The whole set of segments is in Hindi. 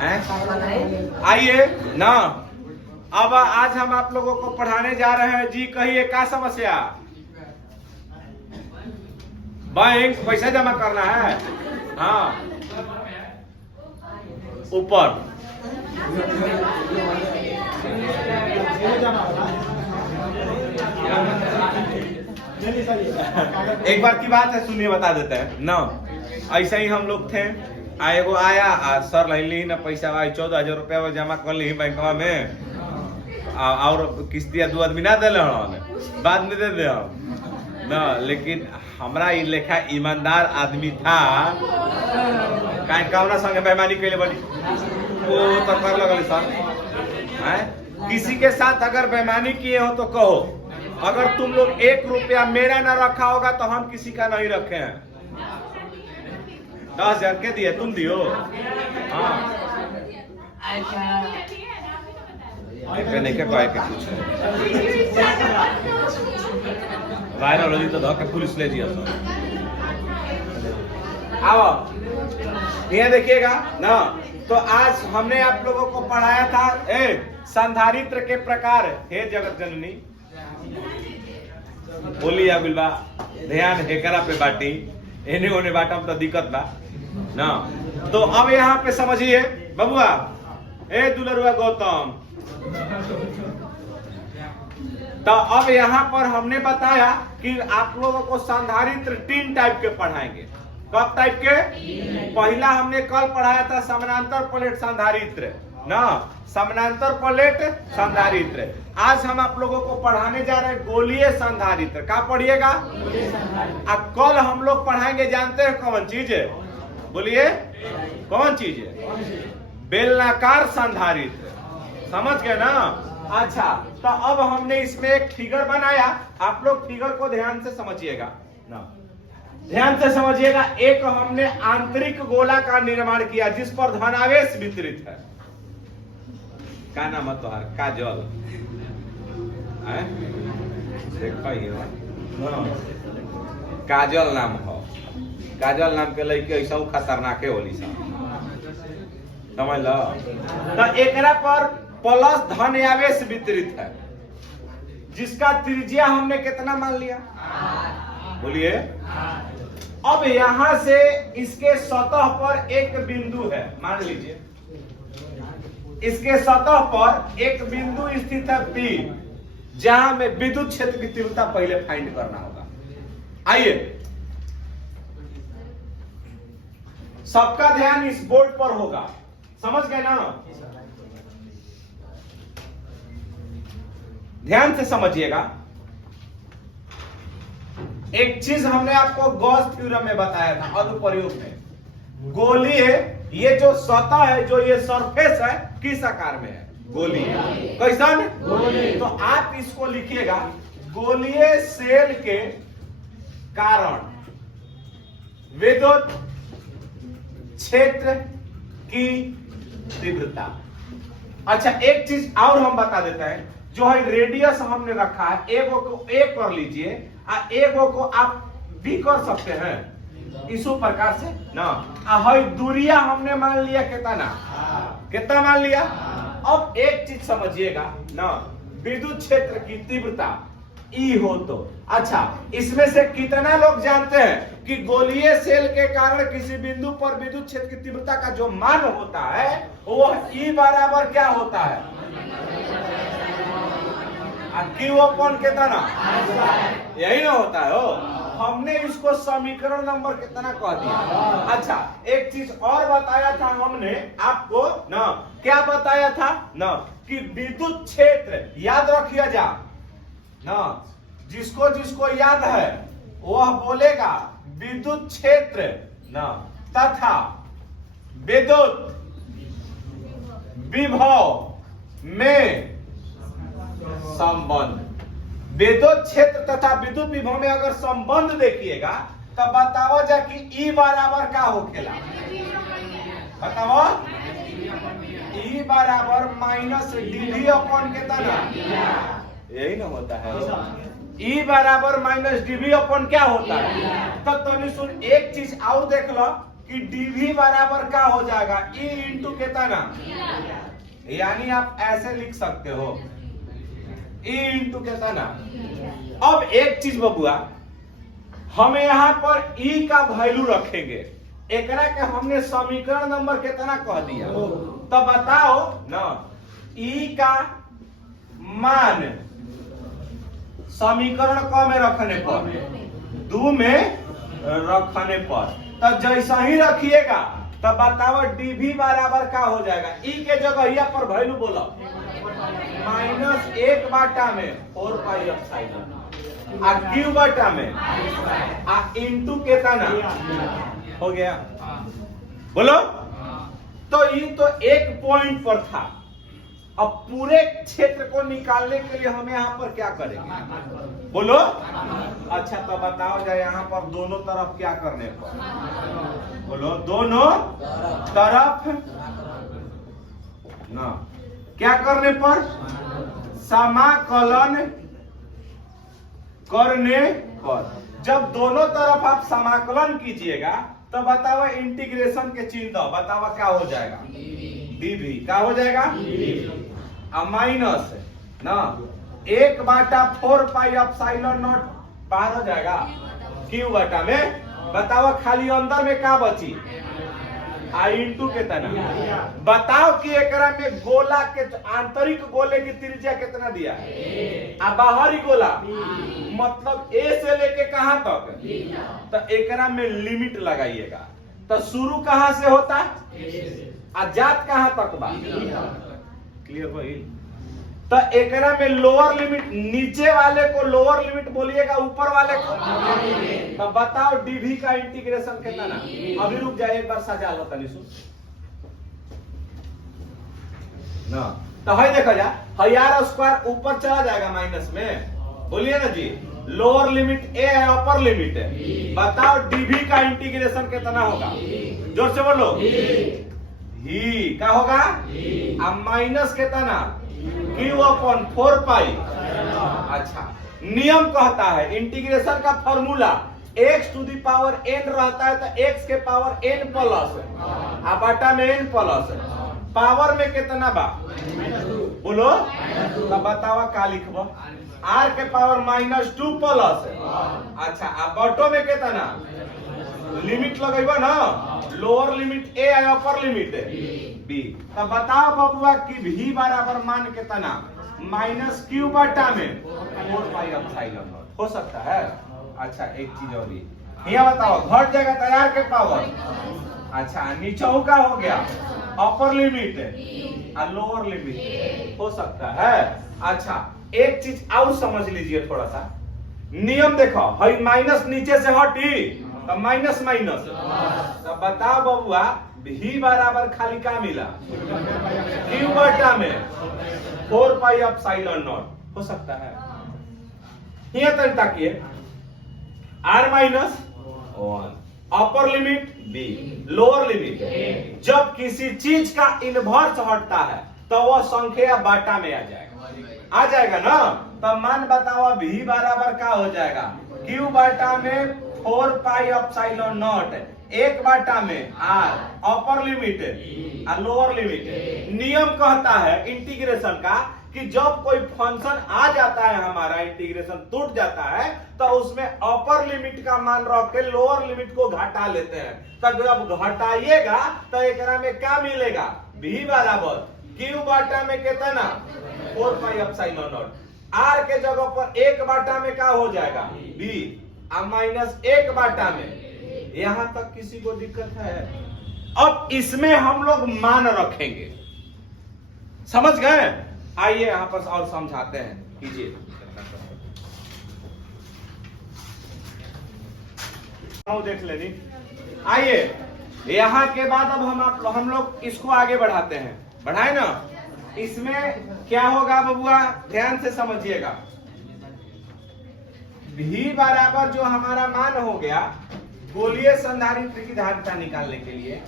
आइए ना, अब आज हम आप लोगों को पढ़ाने जा रहे हैं। जी कहिए, क्या समस्या? बैंक पैसा जमा करना है। हाँ, ऊपर एक बार की बात है, सुनिए बता देते हैं ना। ऐसे ही हम लोग थे, एगो आया सर ली ना पैसा 14,000 रुपया जमा कर ली बैंकवा में, और किस्तिया 2 आदमी ना दिले बाद में दे दे ना। लेकिन हमरा ये लेखा ईमानदार आदमी था, कौना संगे बेईमानी कैले बनी वो तो कर लगल सर। किसी के साथ अगर बेईमानी किए हो तो कहो। अगर तुम लोग 1 रुपया मेरा ना रखा होगा तो हम किसी का नहीं रखे हैं। 10,000 के दिए, तुम दियो। हाँ, नहीं के कुछ वायरल हो तो धोके पुलिस ले जिया। आओ यहाँ देखिएगा ना। तो आज हमने आप लोगों को पढ़ाया था संधारित्र के प्रकार। हे जगत जननी बोली या बिलबा ध्यान हेकरा पे बाटी, एने ओने बाटम तो दिक्कत बा ना। तो अब यहाँ पे समझिए बबुआ, दुलरुआ गौतम। तो अब यहाँ पर हमने बताया कि आप लोगों को संधारित्र 3 टाइप के पढ़ाएंगे। कब टाइप के? पहला हमने कल पढ़ाया था समानांतर प्लेट संधारित्र ना, समानांतर प्लेट संधारित्र। आज हम आप लोगों को पढ़ाने जा रहे हैं गोलीय संधारित्र। क्या पढ़िएगा? अब कल हम लोग पढ़ाएंगे, जानते हैं कौन चीज है? बोलिए कौन चीज है? बेलनाकार संधारित्र। समझ गए ना? अच्छा, तो अब हमने इसमें एक फिगर बनाया। आप लोग फिगर को ध्यान से समझिएगा ना, ध्यान से समझिएगा। एक हमने आंतरिक गोला का निर्माण किया जिस पर धनावेश वितरित है। क्या नाम है तुम्हारा? काजल। काजल नाम हो। काजल नाम के लड़के ऐसा खतरनाके होली समझ लो। तो एकरा पर प्लस धनावेश वितरित है जिसका त्रिज्या हमने कितना मान लिया? बोलिए। अब यहां से इसके सतह पर एक बिंदु है, मान लीजिए इसके सतह पर एक बिंदु स्थित है P, जहां में विद्युत क्षेत्र की तीव्रता पहले फाइंड करना होगा। आइए, सबका ध्यान इस बोर्ड पर होगा। समझ गए ना? ध्यान से समझिएगा। एक चीज हमने आपको गॉस थ्योरम में बताया था, अनुप्रयोग में। गोली है, ये जो सतह है, जो ये सरफेस है, किस आकार में है? गोली है। कैसन? गोली। तो आप इसको लिखिएगा, गोलीय सेल के कारण विद्युत क्षेत्र की तीव्रता। अच्छा, एक चीज और हम बता देते हैं। जो है रेडियस हमने रखा है, एगो को ए कर लीजिए और एगो को आप बी कर सकते हैं इसी प्रकार से ना। है दूरिया हमने मान लिया कितना मान लिया। अब एक चीज समझिएगा ना, विद्युत क्षेत्र की तीव्रता ई हो तो। अच्छा, इसमें से कितना लोग जानते हैं कि गोलीय सेल के कारण किसी बिंदु पर विद्युत क्षेत्र की तीव्रता का जो मान होता है वह ई बराबर क्या होता है? क्यू अपन कितना? यही ना होता है। हमने इसको समीकरण नंबर कितना कह दिया। अच्छा, एक चीज और बताया था हमने आपको ना, क्या बताया था ना, कि विद्युत क्षेत्र याद रखिए जा ना, जिसको जिसको याद है वह बोलेगा विद्युत क्षेत्र ना तथा विद्युत विभव में संबंध। विद्युत क्षेत्र तथा विद्युत विभव में अगर संबंध देखिएगा तो बताओ जा कि ई बराबर क्या होखेला? बताओ। ई बराबर माइनस डीवी अपॉन कितना? यही ना होता है। ई बराबर माइनस डीवी अपॉन क्या होता है? तो तुम सुन, एक चीज और देख लो कि dv बराबर क्या हो जाएगा, e इंटू कितना, यानी आप ऐसे लिख सकते हो e इंटू कितना। अब एक चीज बबुआ, हम यहाँ पर e का वैल्यू रखेंगे, एकरा के हमने समीकरण नंबर कितना कह दिया, तो बताओ ना e का मान समीकरण क में रखने पर, 2 में रखने पर, तो जैसा ही रखिएगा तो बताओ dv बराबर क्या हो जाएगा, e के जगह यहाँ पर वैल्यू बोलो -1 बाटा में 4 पाई एप्सिलॉन आ क्यू बाटा में आ इंटू कितना हो गया, बोलो। तो ये तो एक पॉइंट पर था, अब पूरे क्षेत्र को निकालने के लिए हम यहाँ पर क्या करेंगे, बोलो। अच्छा तो बताओ जाए यहाँ पर दोनों तरफ क्या करने पर, बोलो दोनों तरफ ना क्या करने पर, समाकलन करने पर। जब दोनों तरफ आप समाकलन कीजिएगा तो बताओ इंटीग्रेशन के चिन्ह दो, बताओ क्या हो जाएगा, dv क्या हो जाएगा, अब माइनस ना 1 बाटा 4 पाई एप्सिलॉन नॉट बाहर हो जाएगा क्यू बाटा में, बताओ खाली अंदर में क्या बची, आई इंटू कितना। बताओ कि एकरा में गोला के आंतरिक गोले की त्रिज्या कितना दिया है, आ बाहरी गोला मतलब ए से लेके कहां तक, तो एकरा में लिमिट लगाइएगा। तो शुरू कहां से होता, आजाद कहां तक बा, क्लियर भाई। तो एकरा में लोअर लिमिट, नीचे वाले को लोअर लिमिट बोलिएगा, ऊपर वाले को, तो बताओ डीवी का इंटीग्रेशन कितना ना। अभी रुक जाए, एक बार सजा लो तनी सुन ना। तो है देखा जा, हजार स्क्वायर ऊपर चला जाएगा माइनस में, बोलिए ना जी। लोअर लिमिट ए है, अपर लिमिट है, बताओ डीवी का इंटीग्रेशन कितना होगा, जोर से बोलो। ही क्या होगा, अब माइनस कितना, क्यू अपॉन 4 पाई। अच्छा, नियम कहता है इंटीग्रेशन का formula x to the power n रहता है तो x के पावर n प्लस आ बटा में n प्लस पावर में कितना बा, बोलो। तो बतावा का लिखबो, r के पावर -2 प्लस। अच्छा, अब बटो में कितना, लिमिट लगेबो ना, लोअर लिमिट a है, अपर लिमिट b। तो बताओ बबुआ कि v बराबर मान कितना, -q बटा में 4 पाई एप्सिलॉन हो सकता है। अच्छा, एक चीज और यहाँ बताओ, घट जाएगा तैयार के पावर। अच्छा, नीचे का हो गया अपर लिमिट और लोअर लिमिट हो सकता है। अच्छा, एक चीज और समझ लीजिए थोड़ा सा, नियम देखो, हई माइनस नीचे से हटी तो माइनस माइनस, तो बताओ बबुआ भी बराबर खाली का मिला, क्यू बटा में 4 पाई एप्सिलॉन नॉट हो सकता है। यहाँ तक ताकिए, r minus 1 upper limit b, lower limit. जब किसी चीज का इनवर्स हटता है तो वह संख्या बाटा में आ जाएगा ना। तो मान बताओ v बराबर क्या हो जाएगा, q बाटा में 4 पाई एप्सिलॉन नॉट, 1 बाटा में r अपर लिमिट और लोअर लिमिट। नियम कहता है इंटीग्रेशन का कि जब कोई फंक्शन आ जाता है हमारा, इंटीग्रेशन टूट जाता है, तो उसमें अपर लिमिट का मान रख के लोअर लिमिट को घटा लेते हैं। तो जब घटाइएगा तो एकरा में क्या मिलेगा, v बराबर q बाटा में कितना 4 पाई एप्सिलॉन नॉट, r के जगह पर 1 बाटा में क्या हो जाएगा b, और -1 बाटा में। यहां तक किसी को दिक्कत है? अब इसमें हम लोग मान रखेंगे, समझ गए? आइए यहां पर और समझाते हैं, कीजिए। देख लेनी। आइए, यहां के बाद अब हम लोग इसको आगे बढ़ाते हैं, बढ़ाए ना। इसमें क्या होगा बबुआ, ध्यान से समझिएगा। भी बराबर जो हमारा मान हो गया, गोलीय संधारित्र की धारिता निकालने के लिए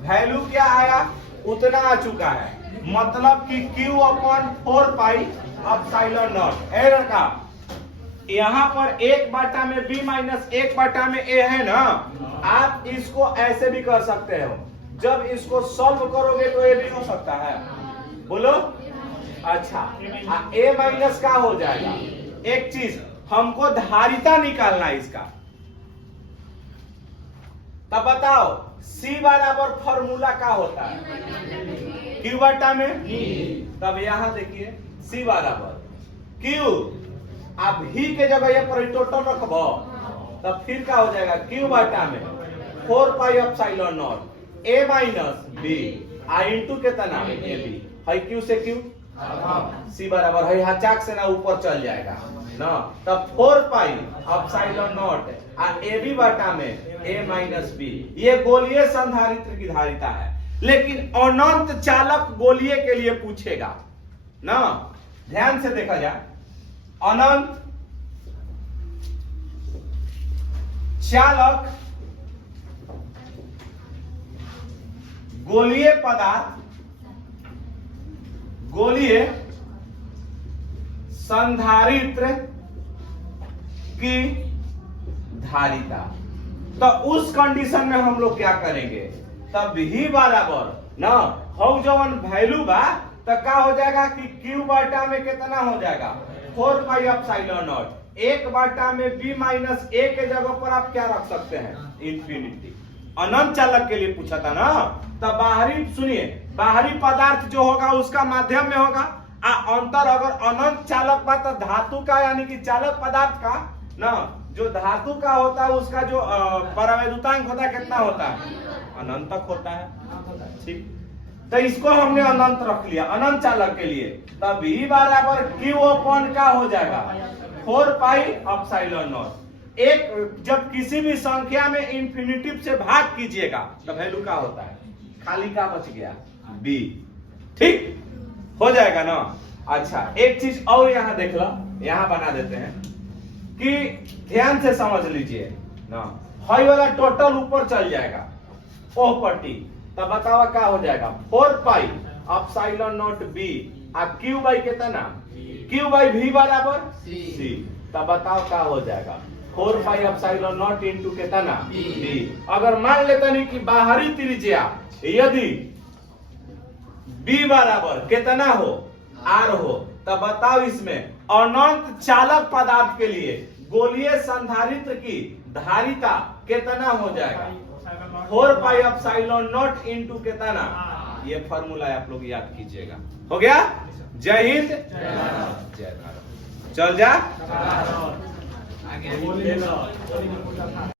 वैल्यू क्या आया, उतना आ चुका है, मतलब कि q upon 4 pi epsilon not. Error का यहाँ पर 1 बाटा में b माइनस 1 बाटा में a है ना, आप इसको ऐसे भी कर सकते हो, जब इसको सॉल्व करोगे तो ये भी हो सकता है, बोलो। अच्छा, a माइनस का हो जाएगा। एक चीज हमको धारिता निकालना है इसका, तब बताओ c बराबर फॉर्मूला का होता है q बटा में। तब यहां देखिए c बराबर q, आप ही के जगह ये परिटोटल रखबो, तब फिर क्या हो जाएगा q बटा में 4 pi epsilon nought a minus b आ इंटू कितना ab है, q से q c बराबर है, यहाँ चाक से ना ऊपर चल जाएगा ना, तब 4 पाई एप्सिलॉन नॉट आ ab बटा में a माइनस b। ये गोलीय संधारित्र की धारिता है, लेकिन अनंत चालक गोलीय के लिए पूछेगा ना, ध्यान से देखा जाए। अनंत चालक गोलीय पदार्थ, गोलीय संधारित्र की धारिता, तो उस कंडीशन में हम लोग क्या करेंगे, तब ही बराबर ना हो जवन वैल्यू बा, तो क्या हो जाएगा कि q बटा में कितना हो जाएगा 4 पाई एप्सिलॉन नॉट, 1 बटा में b माइनस a के जगह पर आप क्या रख सकते हैं, इंफिनिटी। अनंत चालक के लिए पूछा था ना, तब बाहरी, सुनिए, बाहरी पदार्थ जो होगा उसका माध्यम में होगा, अंतर अगर अनंत चालक बा तो धातु का यानी कि चालक पदार्थ का ना, जो धातु का होता है उसका जो परावैद्युतांक होता है कितना होता है, अनंतक होता है, ठीक। तो इसको हमने अनंत रख लिया अनंत चालक के लिए, तब ही बराबर q अपॉन का हो जाएगा 4 पाई एप्सिलॉन नॉट। एक जब किसी भी संख्या में इंफिनिटिव से भाग कीजिएगा तो वैल्यू का होता है, खाली का बच गया b, ठीक हो जाएगा ना। अच्छा, एक चीज और यहां देख लो, यहां बना देते हैं कि ध्यान से समझ लीजिए ना, हाई वाला टोटल ऊपर चल जाएगा ओह पट्टी, तब बताओ क्या हो जाएगा 4 पाई एप्सिलॉन नॉट b आ q बाई कितना, q बाई v बराबर c, तब बताओ क्या हो जाएगा 4 पाई एप्सिलॉन नॉट इंटू कितना b। अगर मान लेते नहीं कि बाहरी त्रिज्या यदि b बराबर कितना हो r हो, तब बताओ इसमें अनंत चालक पदार्थ के लिए गोलीय संधारित्र की धारिता कितना हो जाएगा 4 पाई एप्सिलॉन नॉट इंटू कितना, ये फॉर्मूला आप लोग याद कीजिएगा। हो गया। जय हिंद, जय भारत। चल जा।